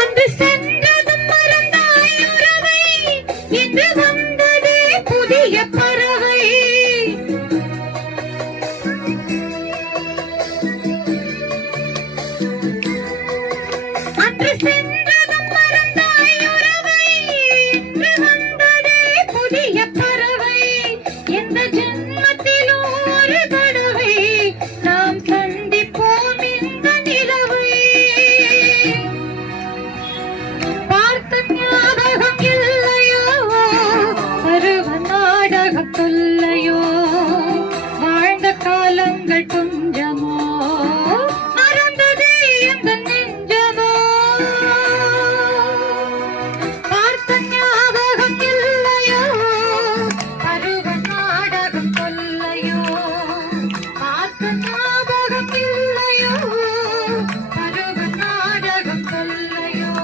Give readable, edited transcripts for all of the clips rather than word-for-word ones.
அன்று சென்றதும் மறந்தாய் உறவை, இன்று வந்ததே புதிய பறவை. அன்று சென்றதும் மறந்தாய் உறவை, இன்று வந்ததே புதிய பறவை. எந்த ஜென்மத்திலும் ஒரு தடவை நாம் சந்திப்போம் இந்த நிலவை. பார்த்த ஞாபகம் இல்லையோ, பருவ நாடகம் தொல்லையோ, வாழ்ந்த காலங்கள் துஞ்சமோ, மறந்ததே எந்த நெஞ்சமோ. பார்த்த ஞாபகம் இல்லையோ, பருவ நாடகம் தொல்லையோ, பார்த்த ஞாபகம் இல்லையோ, பருவ நாடகம் தொல்லையோ.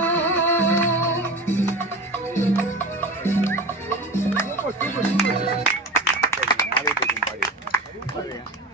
Super super.